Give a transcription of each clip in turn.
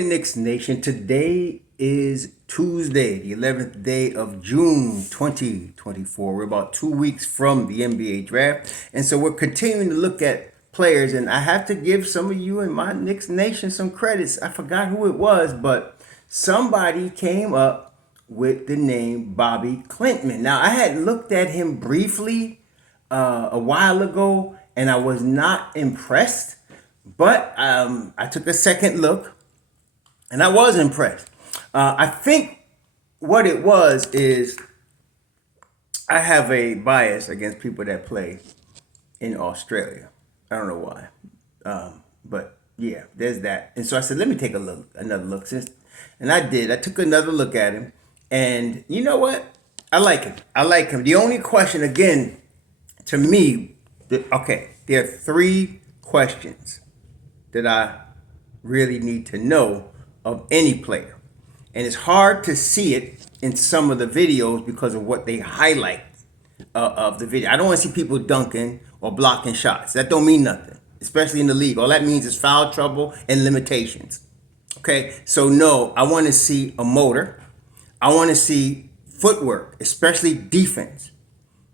Knicks Nation, today is Tuesday, the 11th day of June 2024. We're about 2 weeks from the NBA draft, and so we're continuing to look at players. And I have to give some of you in my Knicks Nation some credits. I forgot who it was, but somebody came up with the name Bobi Klintman. Now, I had looked at him briefly a while ago, and I was not impressed, but I took a second look. And I was impressed. I think what it was is I have a bias against people that play in Australia. I don't know why. But yeah, there's that. And so I said, let me take another look. And I did. I took another look at him. And you know what? I like him. I like him. The only question, again, to me, okay, there are three questions that I really need to know of any player. And it's hard to see it in some of the videos because of what they highlight of the video. I don't want to see people dunking or blocking shots. That don't mean nothing, especially in the league. All that means is foul trouble and limitations. Okay, so no, I want to see a motor. I want to see footwork, especially defense.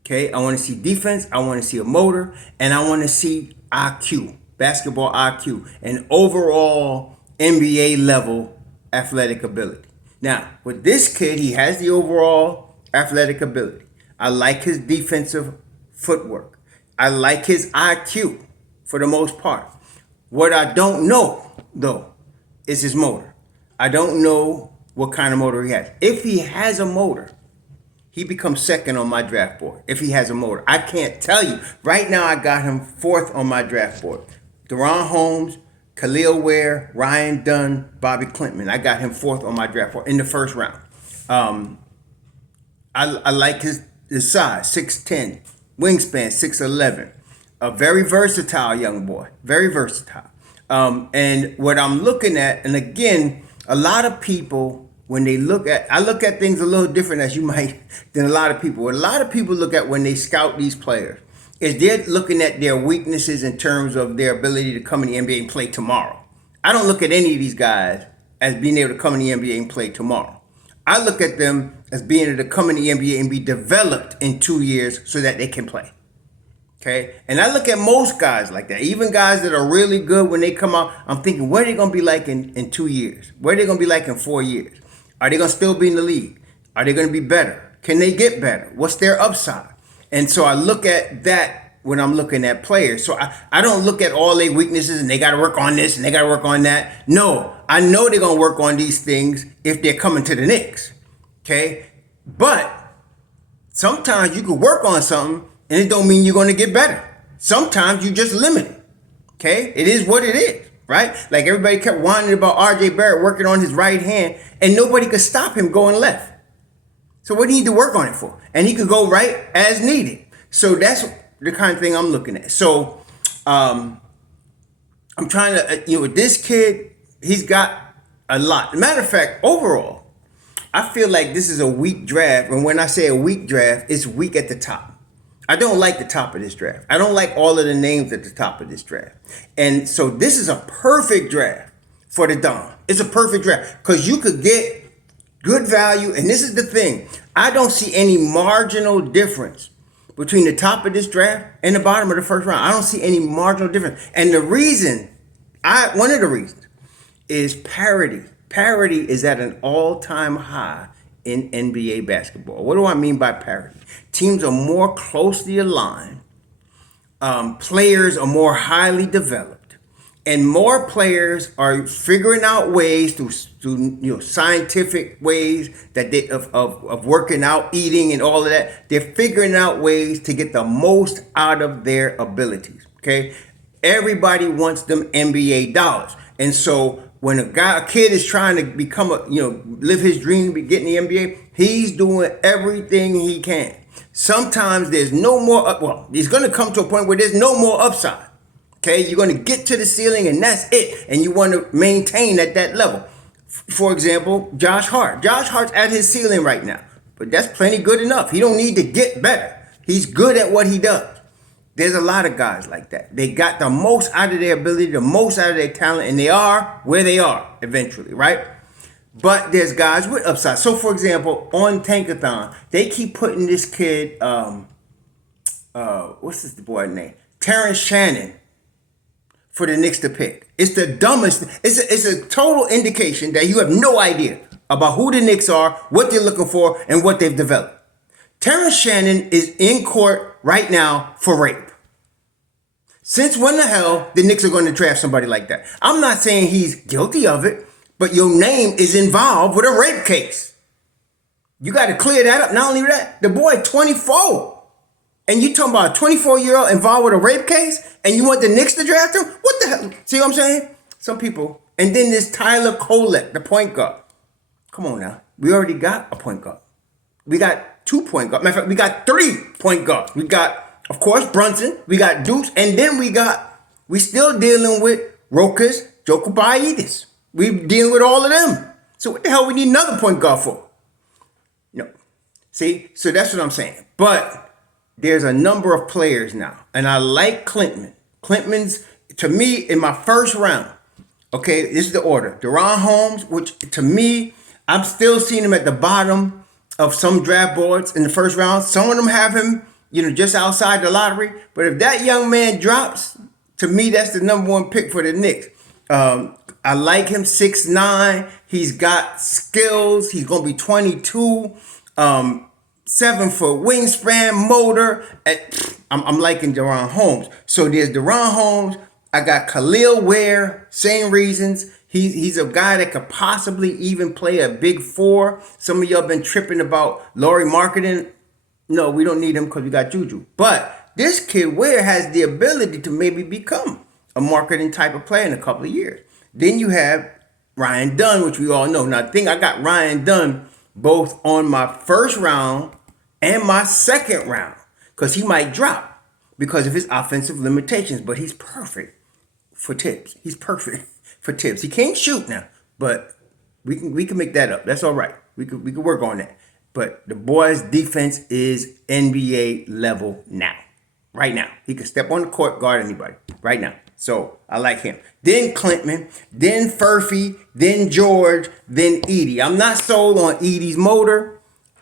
Okay, I want to see defense. I want to see a motor, and I want to see IQ, basketball IQ, and overall NBA level athletic ability. Now, with this kid, he has the overall athletic ability. I like his defensive footwork. I like his IQ for the most part. What I don't know, though, is his motor. I don't know what kind of motor he has. If he has a motor, he becomes second on my draft board. If he has a motor, I can't tell you. Right now, I got him fourth on my draft board. Deron Holmes, Khalil Ware, Ryan Dunn, Bobi Klintman. I got him fourth on my draft board in the first round. I like his size, 6'10", wingspan, 6'11". A very versatile young boy, very versatile. And what I'm looking at, and again, a lot of people, when they I look at things a little different as you might than a lot of people. What a lot of people look at when they scout these players is they're looking at their weaknesses in terms of their ability to come in the NBA and play tomorrow. I don't look at any of these guys as being able to come in the NBA and play tomorrow. I look at them as being able to come in the NBA and be developed in 2 years so that they can play. Okay? And I look at most guys like that. Even guys that are really good when they come out, I'm thinking, what are they going to be like in 2 years? What are they going to be like in 4 years? Are they going to still be in the league? Are they going to be better? Can they get better? What's their upside? And so I look at that when I'm looking at players. So I don't look at all their weaknesses and they got to work on this and they got to work on that. No, I know they're going to work on these things if they're coming to the Knicks. Okay? But sometimes you could work on something and it don't mean you're going to get better. Sometimes you just limit it. Okay? It is what it is, right? Like everybody kept whining about RJ Barrett working on his right hand and nobody could stop him going left. So what do you need to work on it for? And he could go right as needed. So that's the kind of thing I'm looking at. So I'm trying to, with this kid, he's got a lot. Matter of fact, overall, I feel like this is a weak draft. And when I say a weak draft, it's weak at the top. I don't like the top of this draft. I don't like all of the names at the top of this draft. And so this is a perfect draft for the Don. It's a perfect draft because you could get good value. And this is the thing. I don't see any marginal difference between the top of this draft and the bottom of the first round. I don't see any marginal difference. And the reason, one of the reasons is parity. Parity is at an all-time high in NBA basketball. What do I mean by parity? Teams are more closely aligned. Players are more highly developed. And more players are figuring out ways through scientific ways that they of working out, eating, and all of that. They're figuring out ways to get the most out of their abilities. Okay, everybody wants them NBA dollars, and so when a kid is trying to become live his dream, to get in the NBA, he's doing everything he can. Sometimes there's no more. Well, he's going to come to a point where there's no more upside. Okay, you're going to get to the ceiling and that's it. And you want to maintain at that level. For example, Josh Hart. Josh Hart's at his ceiling right now. But that's plenty good enough. He don't need to get better. He's good at what he does. There's a lot of guys like that. They got the most out of their ability, the most out of their talent, and they are where they are eventually, right? But there's guys with upside. So, for example, on Tankathon, they keep putting this kid, what's this boy's name? Terrence Shannon for the Knicks to pick. It's the dumbest. It's a total indication that you have no idea about who the Knicks are, what they're looking for, and what they've developed. Terrence Shannon is in court right now for rape. Since when the hell the Knicks are going to draft somebody like that? I'm not saying he's guilty of it, but your name is involved with a rape case. You got to clear that up. Not only that, the boy 24. And you talking about a 24-year-old involved with a rape case, and you want the Knicks to draft him? What the hell? See what I'm saying? Some people. And then there's Tyler Kolek, the point guard. Come on now. We already got a point guard. We got 2 point guards. Matter of fact, we got 3 point guards. We got, of course, Brunson. We got Deuce. And then we still dealing with Rokas Jokubaitis. We dealing with all of them. So what the hell we need another point guard for? No. See? So that's what I'm saying. But there's a number of players now. And I like Klintman. Klintman's, to me, in my first round, okay, this is the order. Deron Holmes, which to me, I'm still seeing him at the bottom of some draft boards in the first round. Some of them have him, just outside the lottery. But if that young man drops, to me, that's the number 1 pick for the Knicks. I like him, 6'9". He's got skills. He's going to be 22. 7-foot wingspan, motor. I'm liking Deron Holmes. So there's Deron Holmes. I got Khalil Ware, same reasons. He's a guy that could possibly even play a big 4. Some of y'all been tripping about Lauri Markkanen. No, we don't need him because we got Juju. But this kid Ware has the ability to maybe become a Markkanen type of player in a couple of years. Then you have Ryan Dunn, which we all know. Now, I think I got Ryan Dunn both on my first round and my second round, because he might drop because of his offensive limitations, but he's perfect for tips. He's perfect for tips. He can't shoot now, but we can make that up. That's all right. We could work on that. But the boy's defense is NBA level now. Right now. He can step on the court, guard anybody. Right now. So I like him. Then Klintman, then Furphy, then George, then Edey. I'm not sold on Edey's motor.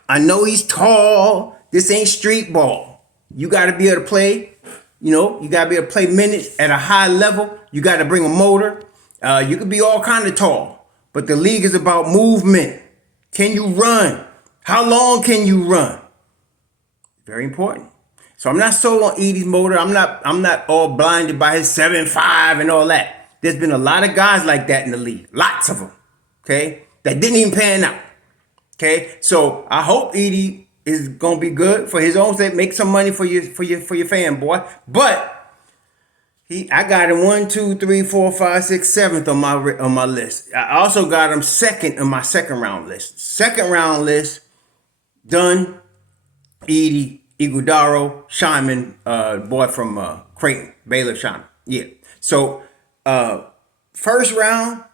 I know he's tall. This ain't street ball. You got to be able to play. You got to be able to play minutes at a high level. You got to bring a motor. You could be all kind of tall. But the league is about movement. Can you run? How long can you run? Very important. So I'm not sold on Edey's motor. I'm not all blinded by his 7'5" and all that. There's been a lot of guys like that in the league. Lots of them. Okay? That didn't even pan out. Okay, so I hope Edey is gonna be good for his own sake. Make some money for your fan, boy. But I got him 1, 2, 3, 4, 5, 6, 7th on my list. I also got him second on my second round list. Second round list: Dunn, Edey, Iguodaro, Shyman, boy from Creighton, Baylor Shyman. Yeah. So first round: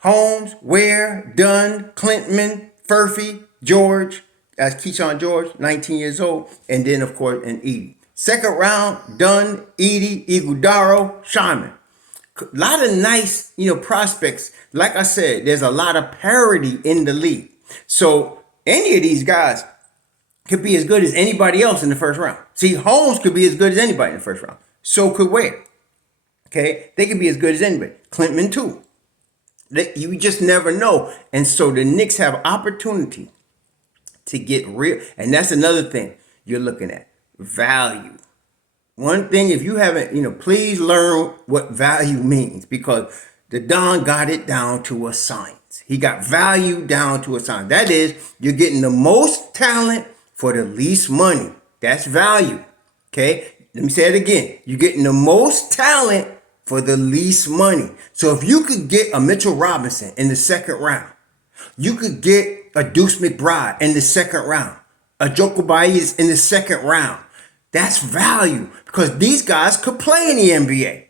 Holmes, Ware, Dunn, Klintman, Furphy, George, as Keyshawn George, 19 years old, and then, of course, and Edey. Second round: Dunn, Edey, Iguodaro, Shyman. A lot of nice, prospects. Like I said, there's a lot of parity in the league. So any of these guys could be as good as anybody else in the first round. See, Holmes could be as good as anybody in the first round. So could Ware. Okay? They could be as good as anybody. Klintman, too. You just never know. And so the Knicks have opportunity to get real. And that's another thing you're looking at. Value. One thing, if you haven't, please learn what value means, because the Don got it down to a science. He got value down to a science. That is, you're getting the most talent for the least money. That's value. Okay? Let me say it again. You're getting the most talent for the least money. So if you could get a Mitchell Robinson in the second round, you could get a Deuce McBride in the second round, a Jokubaitis in the second round. That's value, because these guys could play in the NBA.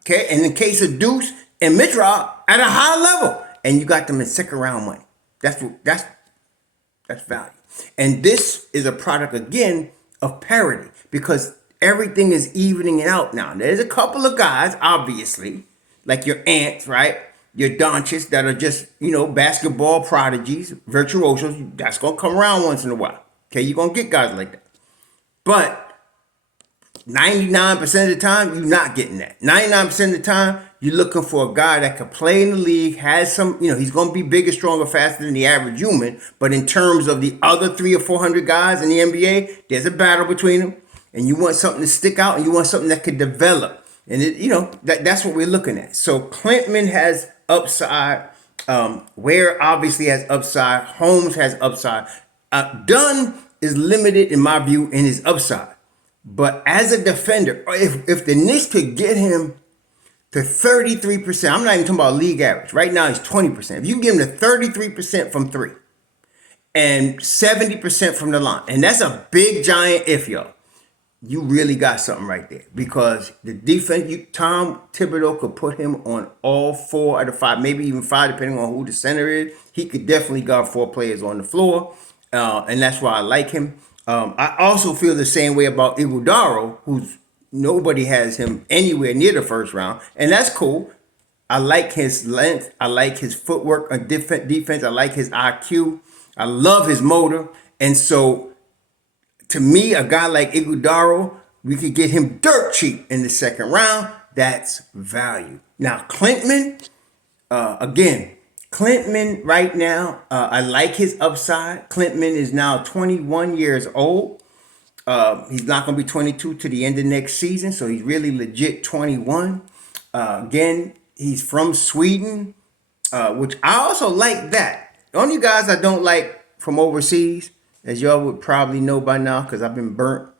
Okay, and in the case of Deuce and Mitchell at a high level, and you got them in second round money. That's value. And this is a product again of parity, because everything is evening it out now. There's a couple of guys, obviously, like your Ants, right? Your Doncic that are just, basketball prodigies, virtuosos. That's going to come around once in a while. Okay, you're going to get guys like that. But 99% of the time, you're not getting that. 99% of the time, you're looking for a guy that could play in the league, has some, he's going to be bigger, stronger, faster than the average human. But in terms of the other 300 or 400 guys in the NBA, there's a battle between them. And you want something to stick out, and you want something that could develop. And, that's what we're looking at. So Klintman has upside. Ware obviously has upside. Holmes has upside. Dunn is limited, in my view, in his upside. But as a defender, if the Knicks could get him to 33%, I'm not even talking about league average. Right now, he's 20%. If you can get him to 33% from three and 70% from the line, and that's a big, giant if, y'all, you really got something right there. Because the defense, Tom Thibodeau could put him on all 4 out of 5, maybe even 5, depending on who the center is. He could definitely guard 4 players on the floor, and that's why I like him. I also feel the same way about Iguodala, who's nobody has him anywhere near the first round, and that's cool. I like his length. I like his footwork on defense. I like his IQ. I love his motor. And so, to me, a guy like Iguodala, we could get him dirt cheap in the second round. That's value. Now, Klintman, again, Klintman right now, I like his upside. Klintman is now 21 years old. He's not going to be 22 to the end of next season, so he's really legit 21. Again, he's from Sweden, which I also like that. The only guys I don't like from overseas, as y'all would probably know by now because I've been burnt,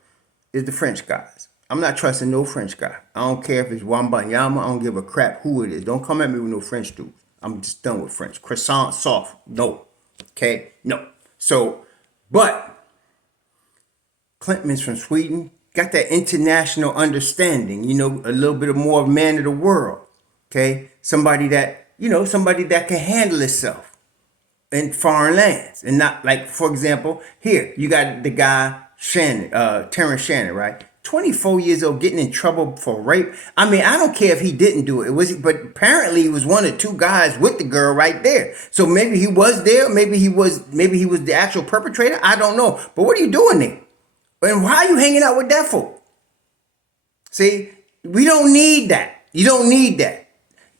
is the French guys. I'm not trusting no French guy. I don't care if it's Wembanyama. I don't give a crap who it is. Don't come at me with no French dudes. I'm just done with French. Croissant, soft. No. Okay? No. So, but Klintman's from Sweden. Got that international understanding. A little bit of more of man of the world. Okay? Somebody that can handle himself in foreign lands. And not like, for example, here, you got the guy, Terrence Shannon, right? 24 years old, getting in trouble for rape. I mean, I don't care if he didn't do it. But apparently he was one or 2 guys with the girl right there. So maybe he was there. Maybe he was the actual perpetrator. I don't know. But what are you doing there? And why are you hanging out with that for? See, we don't need that. You don't need that.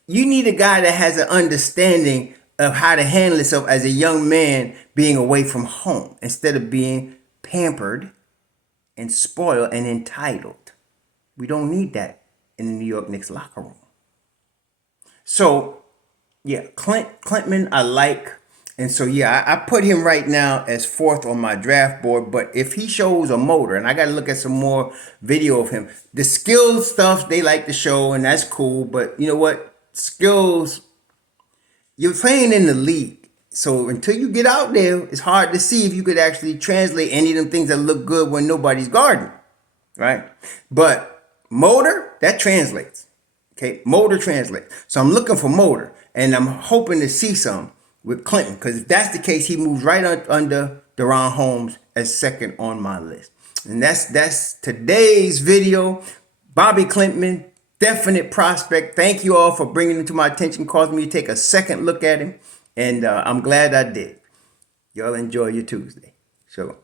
You need a guy that has an understanding of how to handle himself as a young man being away from home instead of being pampered and spoiled and entitled. We don't need that in the New York Knicks locker room. So, yeah, Klintman I like. And so, yeah, I put him right now as 4th on my draft board. But if he shows a motor, and I got to look at some more video of him, the skills stuff they like to show, and that's cool. But you know what? Skills, you're playing in the league. So until you get out there, it's hard to see if you could actually translate any of them things that look good when nobody's guarding, right? But motor, that translates. Okay, motor translates. So I'm looking for motor, and I'm hoping to see some with Clinton, because if that's the case, he moves right under Deron Holmes as 2nd on my list. And that's today's video. Bobi Klintman, definite prospect. Thank you all for bringing him to my attention, causing me to take a second look at him. And I'm glad I did. Y'all enjoy your Tuesday. So